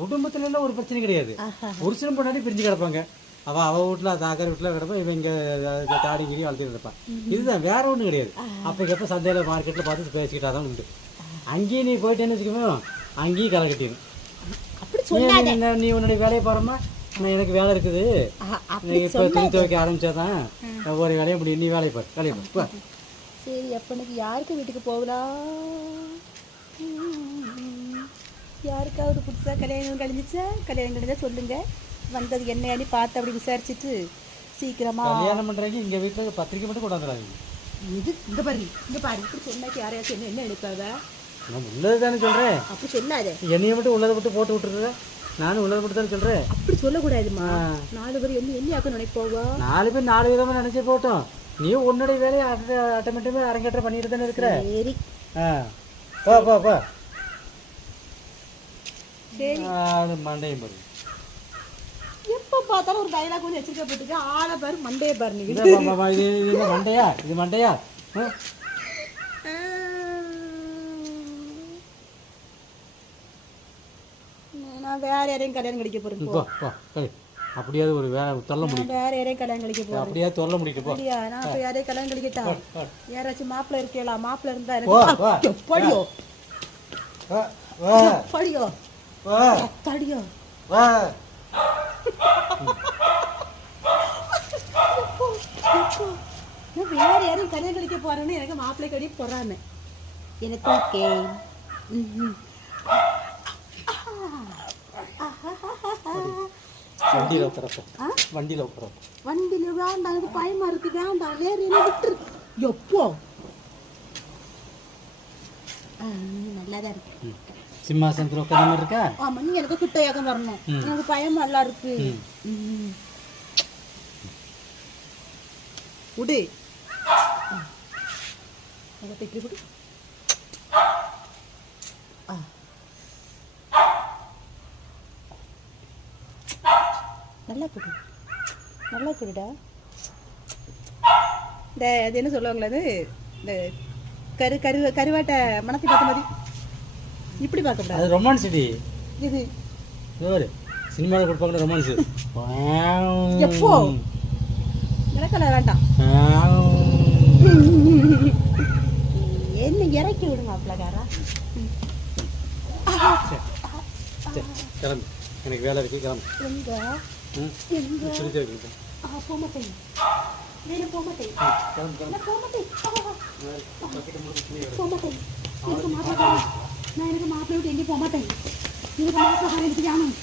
குடும்பத்துல எல்லாம் ஒரு பிரச்சனை கிடையாது. புருஷனும் பொண்டாட்டி பிரிஞ்சு கிடப்பாங்க. அவ வீட்டுல தாக்கர் வீட்டுல கிடப்பா, இவன் இங்க தாடி கிரி வளர்த்துட்டு இருப்பான். இதுதான், வேற ஒண்ணும் கிடையாது. அப்பக்கப்ப சந்தையில மார்க்கெட்ல பார்த்து பேசிக்கிட்டாதான் உண்டு. அங்கேயும் நீ போயிட்டேன்னு வச்சுக்கோங்க, அங்கேயும் களை கட்டிடும். நீ உன்னுடைய வேலையை பாருமா, எனக்கு வேலை இருக்குது, இப்போ துணி துவைக்க ஆரம்பிச்சாதான் ஒவ்வொரு வேலையும் முடியும். நீ வேலையை பாரு, வேலையை பாரு. சரி, அப்போ எனக்கு யாருக்கு வீட்டுக்கு போகலாம்? யாருக்காவது புதுசாக கல்யாணம் கழிஞ்சா சொல்லுங்க. வந்தது என்னையானி பார்த்து அப்படி விசாரிச்சுட்டு சீக்கிரமா கல்யாணம் பண்றீங்க. இங்க வீட்டுல பத்திரிக்கை மட்டும் கொண்டாந்துறாங்க. இது இங்க பாரு இப்படி சொன்னாக்கி யாரையாச்சும் என்ன எடுக்காத. நான் உள்ளது தானே சொல்றேன். அப்படி சொல்லாத. என்னைய மட்டும் உள்ளதை மட்டும் போட்டு விட்டுருக்க. நானும் உள்ளதை மட்டும் தானே சொல்றேன். அப்படி சொல்லக்கூடாதுமா. 4 பேர் என்ன ஆக்க நினைப்போவா? 4 பேர் 4 விதமா நினைச்சு போட்டோம். நீ உன்னுடைய வேலையை ஆட்டோமேட்டிக்கா அரங்கேற்ற பண்ணிட்டு தானே இருக்கிற. சரி, போ போ போ. சரி, அது மண்டையும் பாரு. எப்ப பார்த்தாலும் ஒரு டைலாக் கொஞ்சம் வச்சிருக்கப்பட்டுக்க. ஆளை பாரு, மண்டையை பாரு. நீங்க இது மண்டையா? இது மண்டையா? நான் வேற யாரையும் கல்யாணம் கழிக்க போறேன். அப்படியாவது ஒரு வேலை தொல்ல முடியும். வேற யாரையும் கல்யாணம் கழிக்க போறேன். அப்படியாவது தொல்ல முடிட்டு போ. நான் அப்ப யாரையும் கல்யாணம் கழிக்கட்டா? யாராச்சும் மாப்பிள்ளை இருக்கேளா? மாப்பிள்ளை இருந்தா எனக்கு எப்படியோ எப்படியோ எப்படியோ வேற யாரையும் கல்யாணம் கழிக்க போறேன்னு எனக்கு மாப்பிள்ளை கடி போறான்னு எனக்கு ஓகே. வண்டியில வேண்டாம், எனக்கு பயமா இருக்கு. வேண்டாம், வேற என்ன விட்டுரு. எப்போ நல்லாதான் இருக்கு. சிம்மாசனத்துல உட்கார்ந்த மாதிரி இருக்கா? ஆமா, நீ எனக்கு கிட்டையாக வரணும். எனக்கு பயமா நல்லா இருக்கு. உடு தைக்க கொடு. நல்லா கொடு, நல்லா கொடுடா. இந்த அது என்ன சொல்லுவாங்களே, அது இந்த கருவாட்டை மனத்தை பார்த்த மாதிரி இப்படி பார்க்க. அது ரொமான்ஸ். இது சினிமாவில் கொடுப்பாங்க ரொமான்ஸ். எப்போ எனக்கெல்லாம் வேண்டாம். என்ன இறக்கி விடுங்க அவ்வளோகாரா. கிளம்பு, எனக்கு வேலை இருக்கு. கிளம்பு. போக மாட்டேன். போக மாட்டேன். நான் எனக்கு மாப்பிள்ளை விட்டு எங்கேயும் போக மாட்டேன். எனக்கு மாப்பிள்ளை எனக்கு வேணும்.